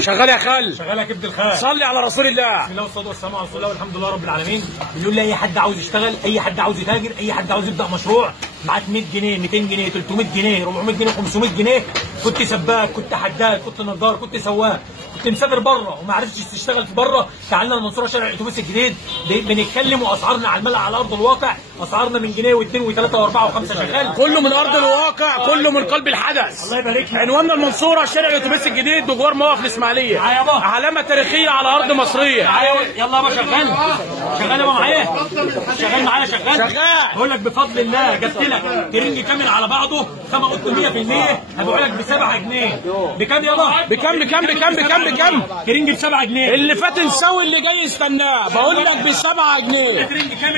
شغال يا خال. شغال يا كبد الخال. صلي على رسول الله. بسم الله والصلاه والسلام على رسول الله والحمد لله رب العالمين. بنقول لاي حد عاوز يشتغل، اي حد عاوز يتاجر، اي حد عاوز يبدا مشروع، معاك 100 جنيه 200 جنيه 300 جنيه 400 جنيه 500 جنيه، كنت سباك، كنت حداد، كنت نجار، كنت سواق، كنت مسافر بره وما عرفتش تشتغل في بره، تعالنا المنصوره شارع الاتوبيس الجديد بنتكلم، واسعارنا على الملأ على ارض الواقع، اسعارنا من جنيه واثنين وثلاثه واربعه وخمسه شغال، كله من ارض الواقع، كله من قلب الحدث. الله يبارك لك. عنواننا المنصوره شارع الاتوبيس الجديد بجوار موقف الاسماعيليه، علامه تاريخيه على ارض مصريه. يلا يابا شغال شغال يابا معايا، شغال معايا شغال بقول لك بفضل الله جبت لك ترنج كامل على بعضه خامه قطن 100%، هبيعه لك ب 7 جنيه. بكام يابا؟ بكام؟ ترنج ب 7 جنيه. اللي فات نسوي اللي جاي يستناه، بقول لك ب 7 جنيه.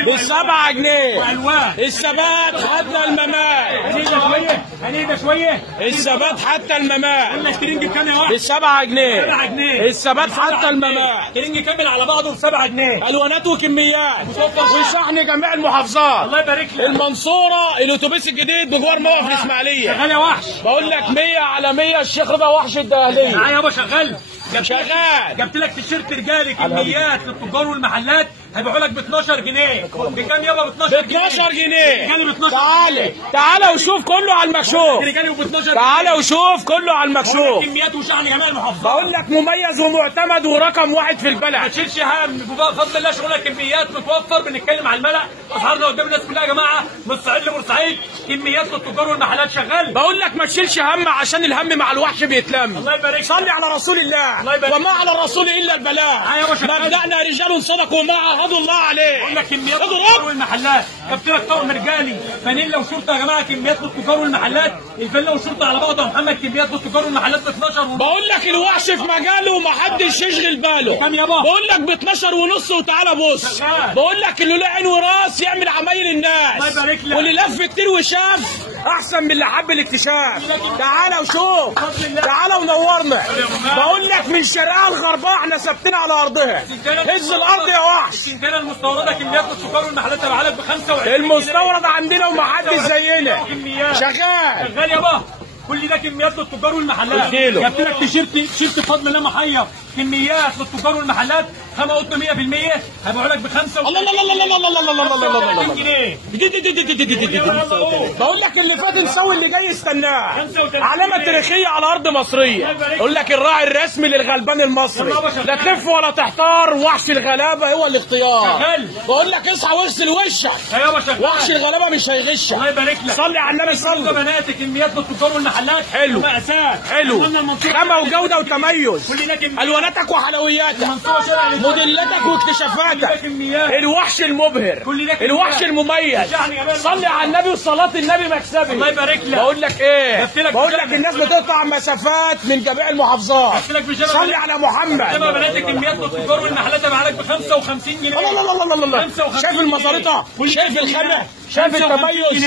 ب 7 جنيه والوان الثبات حتى الممات. هنهدى شويه الثبات حتى الممات. قول لك ترنج بكام يا واحد؟ ب 7 جنيه. 7 جنيه الثبات حتى الممات. ترنج كامل على بعضه ب 7 جنيه. الوانات وكميات وشحن جميع المحافظات. الله يبارك لك. المنصوره الاتوبيس الجديد بجوار موقف الاسماعيليه. شغال يا وحش. بقول لك 100 على 100. الشيخ رضا وحش الدهليه. معايا يابا شغال. شغال. جبت لك تيشيرت رجالي كميات للتجار والمحلات، هيبيعوا لك ب 12 جنيه. بكام يابا؟ ب 12 جنيه. ب 12 جنيه. رجالي ب 12. تعالى وشوف كله على المكشوف. رجالي ب 12. تعالى وشوف كله على المكشوف. كميات وشحن جميع المحافظات. بقول لك مميز ومعتمد ورقم واحد في البلد. ما تشيلش هم، بفضل الله شغلنا كميات متوفر، بنتكلم على الملأ، اسعارنا قدام الناس كلها يا جماعه، من الصعيد لبورسعيد، كميات للتجار والمحلات شغال. بقول لك ما تشيلش هم عشان الهم مع الوحش بيتلم. الله يبارك. صلي على رسول الله. الله يبارك. وما على الرسول الا البلاغ. مبدأنا رجال صدقوا وما عهدوا الله عليه. بقول لك كميات للتجار والمحلات، جبت لك طقم رجالي فانيلا وشرطه يا جماعه، كميات للتجار والمحلات، الفانيلا والشرطه على بعض يا محمد، كميات للتجار والمحلات ب 12. بقول لك الوحش في مجاله ومحدش يشغل باله. كام يابا؟ بقول لك ب 12 ونص. وتعالى بص. بقول لك اللي له عين وراس يعمل عمايل الناس. الله يبارك لك. واللي لف كتير وشاف احسن من اللي حب الاكتشاف. تعالى وشوف. تعالى ونورنا. بقول لك من شرقها لغربها احنا ثابتين على ارضها. هز الارض يا وحش. السنتينه المستورده كميات للتجار والمحلات هبيعها لك ب 25. المستورد عندنا ومحدش زينا. شغال يابا. كل ده كميات للتجار والمحلات. جبت لك تيشيرت بفضل الله محير، كميات للتجار والمحلات، خامه قطن 100%، هبيعه لك ب 5. الله الله الله الله الله الله الله الله الله جنيه. بقول لك اللي فات نسوي اللي جاي يستناه. علامه تاريخيه على ارض مصريه. بقول لك الراعي الرسمي للغلبان المصري. لا تلف ولا تحتار، وحش الغلابه هو الاختيار. بقول لك اصحى واغسل وشك. وحش الغلابه مش هيغشك. الله يبارك لك. صلي على النبي. صلي. بنات كميات للتجار والمحلات. حلو. مقاسات. حلو. خامه وجوده وتميز. الواناتك وحلوياتك. موديلاتك واكتشافاتك. الوحش المبهر. الوحش المميز. صلي على النبي وصلاه النبي مكسبي. الله يبارك لك. بقول لك ايه؟ بقول لك الناس بتقطع مسافات من جميع المحافظات. صلي على محمد. بنات كميات للتجار والمحلات هبيعها لك ب 55 جنيه. الله الله الله الله الله. شايف المزارطه؟ شايف الخامه؟ شايف التميز؟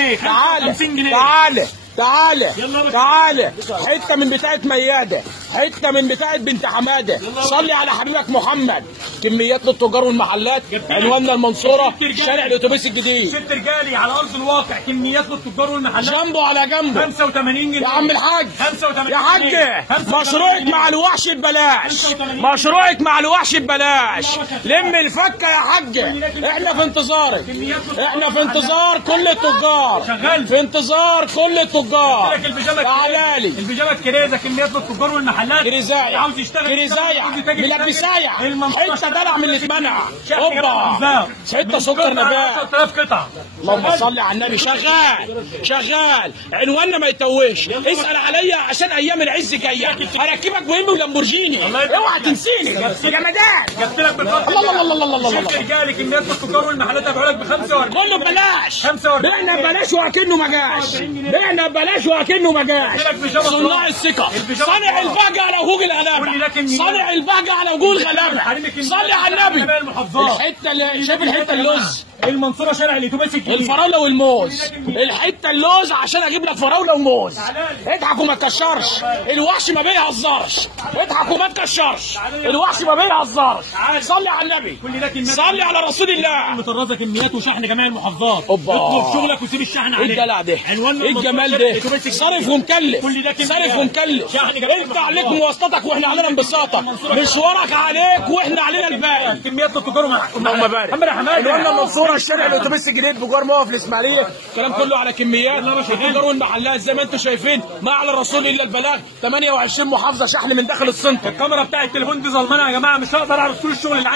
تعالى حته من بتاعه مياده، حته من بتاعه بنت حماده. صلي على حبيبك محمد. كميات للتجار والمحلات، عنواننا المنصوره شارع الاتوبيس الجديد. ست رجالي على ارض الواقع، كميات للتجار والمحلات، جنبه على جنبه 85 جنيه يا عم الحاج. 85 يا حاج مشروعك مع الوحش ببلاش. مشروعك مع الوحش ببلاش. لم الفكه يا حاج. احنا في انتظارك. احنا في انتظار كل التجار. في انتظار كل التجار. تعالى لي. البيجامه كريزه، كميات للتجار والمحلات. كريزايه. عاوز يشتغل ملبسايه. حته دلع من اللي اتمنع. اوبا. حته سكر نبات. 10000 قطعه. اللهم صل على النبي. شغال. عنواننا ما يتوهش. اسال عليا عشان ايام العز جايه. هركبك بهم ولامبورجيني. اوعى تنسيني يا جمدان. جبت لك بفضل الله الله الله الله الله. رجالي كميات للتجار والمحلات هبيعها لك ب 45. كله ببلاش. 45. بعنا ببلاش واكنه ما جاش. بعنا ببلاش واكنه ما جاش. صناع الثقه. صانع البهجه على وجوه الغلابه. صانع البهجه على وجوه الغلابه. صلي على النبي. الحته اللي شايف الحته اللوز. المنصوره شارع الاتوبيس الجديد. الفراوله والموز، الحته اللوز عشان اجيب لك فراوله وموز. اضحك وما تكشرش، الوحش ما بيهزرش. اضحك وما تكشرش، الوحش ما بيهزرش. صلي على النبي، صلي على رسول الله. مطرزه كميات وشحن جميع المحافظات. اوبا، اطلب شغلك وسيب الشحن عليك. ايه الدلع ده؟ ايه الجمال ده؟ صارف ومكلف، صارف ومكلف. انت عليك مواصلاتك واحنا علينا انبساطك، مشوارك عليك واحنا علينا الباقي. كميات التجار اللهم بارك. الوالده منصوره الشارع الاتوبيس الجديد بجوار موقف الاسماعيليه. الكلام كله على كميات التجار والمحلات زي ما انتم شايفين. ما على الرسول الا البلاغ. 28 محافظه شحن من داخل الصنف. الكاميرا بتاع التليفون دي ظلمانه يا جماعه، مش هقدر اعرف طول الشغل اللي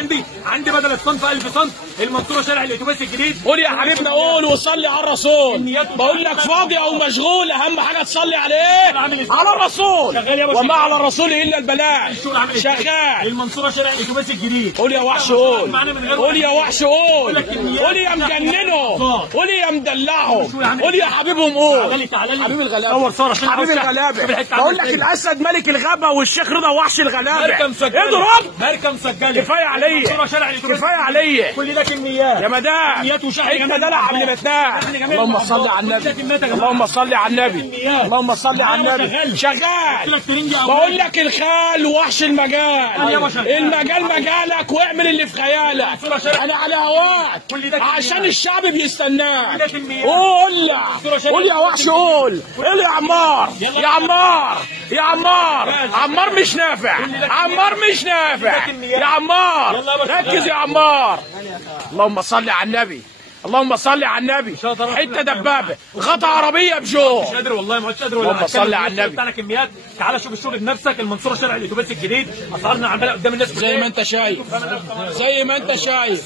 عندي بدل الصنف 1000 صنف. المنصوره شارع الاتوبيس الجديد. قول يا حبيبنا، قول وصلي على الرسول. بقول لك فاضي او مشغول، اهم حاجه تصلي عليه على الرسول. وما على الرسول الا البلاغ. شغال. المنصوره شارع الاتوبيس الجديد. قول يا وحش، قول. قول يا وحش، قول. قول يا مجننه، قول يا مدلعه، قول يا حبيبهم، قول. حبيب الغلابه، حبيب الغلابه. بقول لك الاسد ملك الغابه والشيخ رضا وحش الغلابه. اضرب. ماركه مسجله. كفايه عليا، كفايه عليا. كل ده كميات يا مدام، كميات وشحن. انت دلع قبل ما تنام. اللهم صل على النبي، اللهم صل على النبي، اللهم صل على النبي. شغال. بقول لك الخال وحش المجال، المجال مجالك واعمل اللي في خيالك. انا على هواك عشان الشعب بيستناك. قول يا، قول يا وحش، قول. قول يا عمار، يا عمار، يا عمار. عمار مش نافع، عمار مش نافع يا عمار. ركز يا عمار. اللهم صل على النبي، اللهم صل على النبي. حته دبابه غطى عربيه بجو. مش قادر والله، ما عدتش قادر. اللهم صل على النبي. بتاعنا كميات. تعالى شوف الشغل بنفسك. المنصوره شارع الاتوبيس الجديد، اسعارنا عماله قدام الناس زي ما انت شايف، زي ما انت شايف.